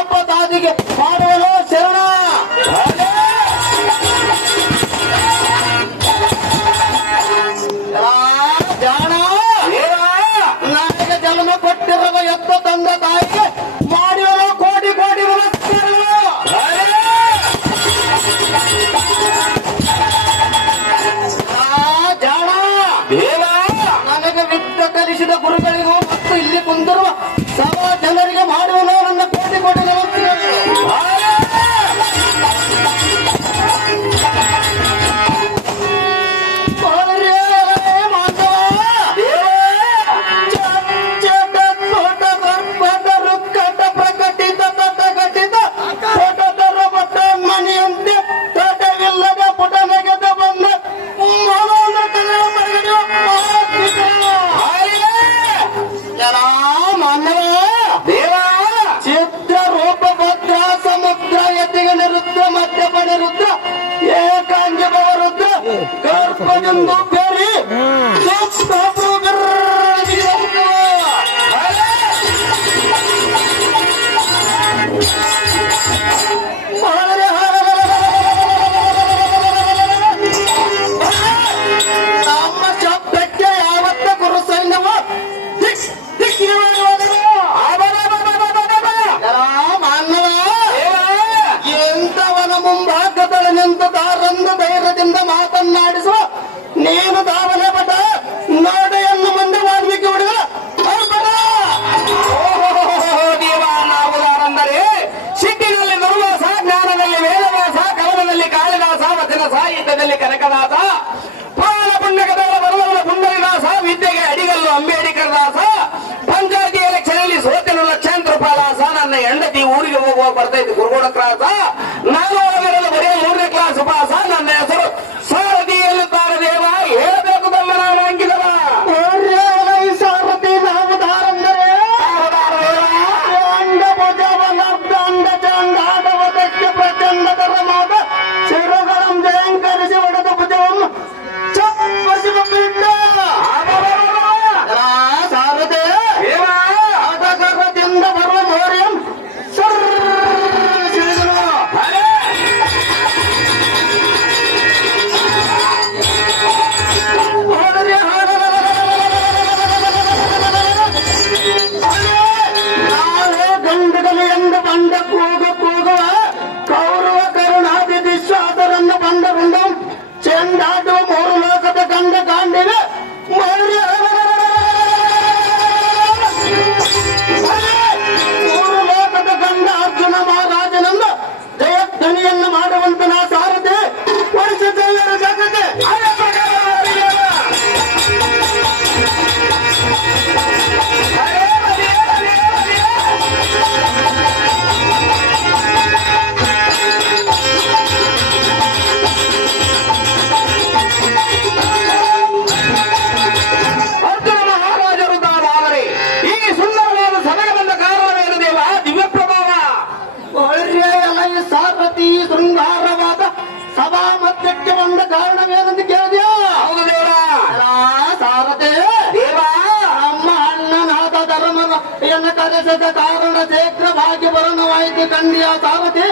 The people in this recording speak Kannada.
ಮತ್ತು ತಿಮ್ಮಪ್ಪ ತಾದಿಗೆ ಮಾಡುವನು ಶರಣ. ಜಾಣ ನನಗೆ ಜನ್ಮ ಕೊಟ್ಟಿರುವ ಎತ್ತ ತಂದ ತಾಯಿಗೆ ಮಾಡುವನು ಕೋಟಿ ಕೋಟಿ ಜಾಣ ಚಿತ್ರ ರೂಪ ಭದ್ರ ಸಮುದ್ರ ಯತಿಗ ರುದ್ರ ಮಧ್ಯಪಡ ರುದ್ರ ಏಕಾಂಗಿ ರುದ್ರ ಗರ್ಭದಿಂದ ಬೇರಿ ಬಿರ್ರಗಿದ ಮುಂಭಾಗದಲ್ಲಿ ನಿಂತು ತಾರಂದು ಧೈರ್ಯದಿಂದ ಮಾತನ್ನಾಡಿಸುವ ನೀನು ದಾವನೆ ಬಟ ನೋಡೆಯನ್ನು ಮುಂದೆ ವಾಲ್ಮೀಕಿ ಹುಡುಗ. ದೇವಾನಾವುದಾರೆಂದರೆ ಸಿಟ್ಟಿನಲ್ಲಿ ದುರ್ವಾಸ ಜ್ಞಾನದಲ್ಲಿ ವೇದವಾಸ ಕವನದಲ್ಲಿ ಕಾಳಿದಾಸ ವಚನ ಸಾಹಿತ್ಯದಲ್ಲಿ ಕನಕದಾಸ ಹೆಂಡತಿ ಊರಿಗೆ ಹೋಗುವಾಗ ಬರ್ತೈತಿ ಗುರುಗೋಡ ಕ್ರಾಸ ನಾನು ಹೋಗಿರಲ್ಲ ಬರೀ ಮೂರನೇ ಕ್ಲಾಸ್ ಪಾಸ ಗಂಡಗಲು ಎಂದು ಧರ್ಮನ ಎನ್ನ ಕರೆಸಿದ ಕಾರಣ ಶೀಘ್ರವಾಗಿ ಬರಣವಾಯಿತು ಕಂಡಿಯ ಸಾರಥಿ